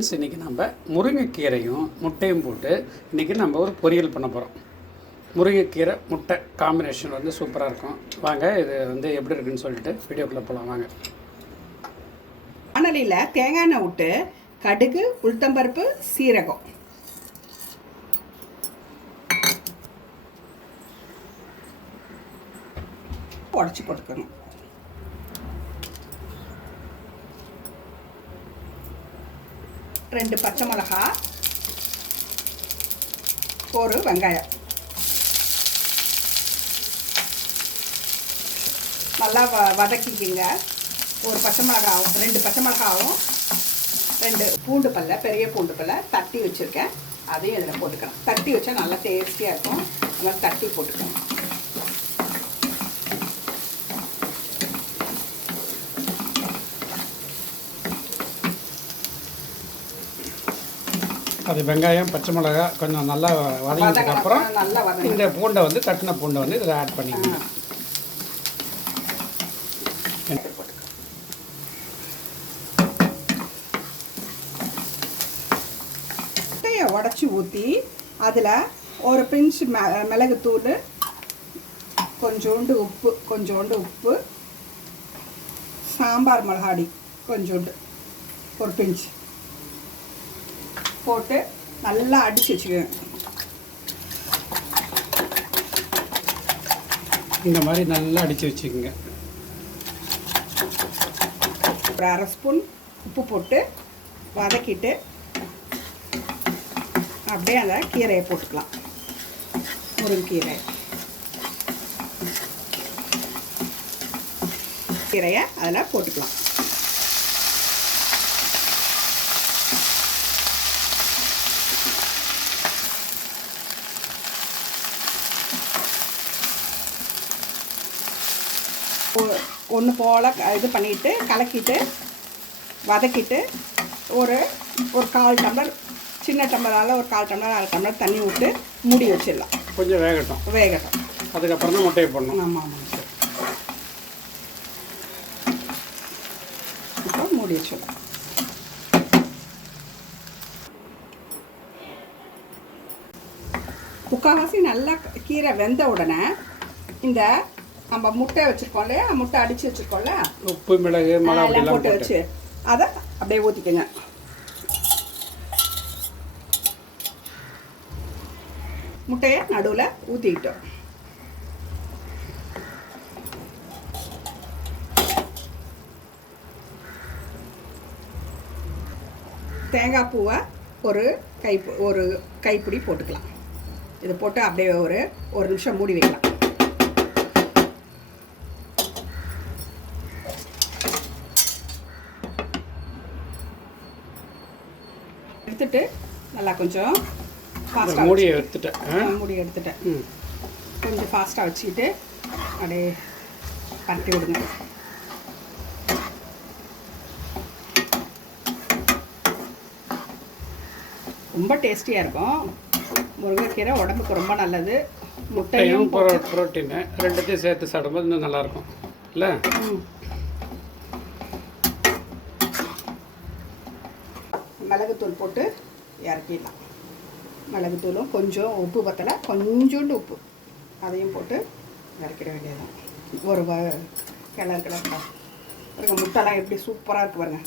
இன்றைக்கி நம்ம முருங்கைக்கீரையும் முட்டையும் போட்டு இன்றைக்கி நம்ம ஒரு பொரியல் பண்ண போகிறோம் முருங்கைக்கீரை முட்டை காம்பினேஷன் வந்து சூப்பராக இருக்கும். வாங்க இது வந்து எப்படி இருக்குன்னு சொல்லிட்டு வீடியோக்குள்ளே போகலாம் வாங்க. வானலியில் தேங்காய் எண்ணெய் விட்டு கடுகு உளுத்தம்பருப்பு சீரகம். உடச்சி போட்டுக்கணும். ரெண்டு பச்சை மிளகா ஒரு வெங்காயம். நல்லா வ வதக்கிக்கிங்க. ஒரு பச்சை மிளகாவும் ரெண்டு பச்சை மிளகாவும் ரெண்டு பூண்டு பல்ல பெரிய பூண்டு பல்ல தட்டி வச்சுருக்கேன். அதையும் இதில் போட்டுக்கலாம் தட்டி வச்சா நல்லா டேஸ்டியாக இருக்கும். அதனால் தட்டி போட்டுக்கணும். அது வெங்காயம் பச்சை மிளகா கொஞ்சம் நல்லா வதங்கினதுக்கு அப்புறம் நல்லா வதங்க இந்த பூண்டை வந்து தட்டின பூண்டை வந்து இதில் ஆட் பண்ணிக்கணும். உடச்சி ஊற்றி அதில் ஒரு பிஞ்ச் ம மிளகுத்தூள் கொஞ்சோண்டு உப்பு கொஞ்சோண்டு உப்பு சாம்பார் மிளகாடி கொஞ்சோண்டு ஒரு பிஞ்ச். போட்டு நல்லா அடித்து வச்சுக்குவேன். இந்த மாதிரி நல்லா அடித்து வச்சுக்கோங்க. ஒரு அரை ஸ்பூன் உப்பு போட்டு வதக்கிட்டு அப்படியே அந்த கீரையை போட்டுக்கலாம். முருங்கீரை கீரையை அதில் போட்டுக்கலாம். ஒன்று போல் இது பண்ணிட்டு கலக்கிட்டு வதக்கிட்டு ஒரு ஒரு கால் டம்ளர் சின்ன டம்ளரால் ஒரு கால் டம்ளர் அரை டம்ளர் தண்ணி விட்டு மூடி வச்சிடலாம். கொஞ்சம் வேகட்டும். வேகட்டும். அதுக்கப்புறம் தான் முட்டையை போடணும். ஆமாம் ஆமாம் சரி. இப்போ மூடி வச்சிடலாம். முக்கால்வாசி நல்லா கீரை வெந்த உடனே இந்த நம்ம முட்டை வச்சுருக்கோம் இல்லையா? முட்டை அடித்து வச்சுருக்கோம்ல? உப்பு மிளகு எல்லாம் போட்டு வச்சு அதை அப்படியே ஊற்றிக்கங்க முட்டையை நடுவில் ஊற்றிக்கிட்டோம் தேங்காய் பூவை ஒரு கை ஒரு கைப்பிடி போட்டுக்கலாம். இது போட்டு அப்படியே ஒரு ஒரு நிமிஷம் மூடி வைக்கலாம். எடுத்துட்டு நல்லா கொஞ்சம் ஃபாஸ்ட்டாக மூடியை எடுத்துட்டேன்? மூடி எடுத்துட்டேன். ம். கொஞ்சம் ஃபாஸ்ட்டாக வச்சுக்கிட்டு அப்படியே பரட்டி விடுங்க. ரொம்ப டேஸ்டியாக இருக்கும். முருங்கைக்கீரை உடம்புக்கு ரொம்ப நல்லது. முட்டையும் முட்டையும் ப்ரோ ப்ரோட்டீனு ரெண்டுத்தையும் சேர்த்து சாப்பிடும்போது இன்னும் நல்லாயிருக்கும் இல்லை? மிளகுத்தூள் போட்டு இறக்கிடலாம். மிளகுத்தூளும் கொஞ்சம் உப்பு பத்தலை கொஞ்சோண்டு உப்பு. அதையும் போட்டு இறக்கிட வேண்டியதுதான். ஒரு கிளறு கிளறு பாருங்க முட்டைலாம் எப்படி சூப்பராக இருக்கு பாருங்க.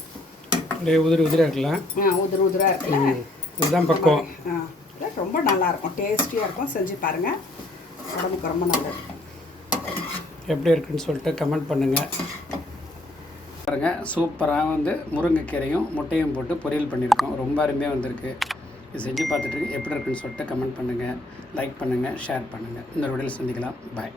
அப்படியே உதிரி உதிரியாக இருக்கலாம் ஆ உதிர உதிராக இருக்குல்ல ம் இதுதான் பக்குவம். ஆ இல்லை ரொம்ப நல்லா இருக்கும். டேஸ்டியாக இருக்கும். செஞ்சு பாருங்கள் உடம்புக்கு ரொம்ப நல்லது. எப்படி இருக்குன்னு சொல்லிட்டு கமெண்ட் பண்ணுங்கள் பாருங்கள் சூப்பராக வந்து முருங்கைக்கீரையும் முட்டையும் போட்டு பொரியல் பண்ணியிருக்கோம் ரொம்ப அருமையாக வந்திருக்கு. இது செஞ்சு பார்த்துட்டு எப்படி இருக்குன்னு சொல்லிட்டு கமெண்ட் பண்ணுங்கள் லைக் பண்ணுங்கள் ஷேர் பண்ணுங்கள் இன்னொரு வீடியோவில் சந்திக்கலாம். பாய்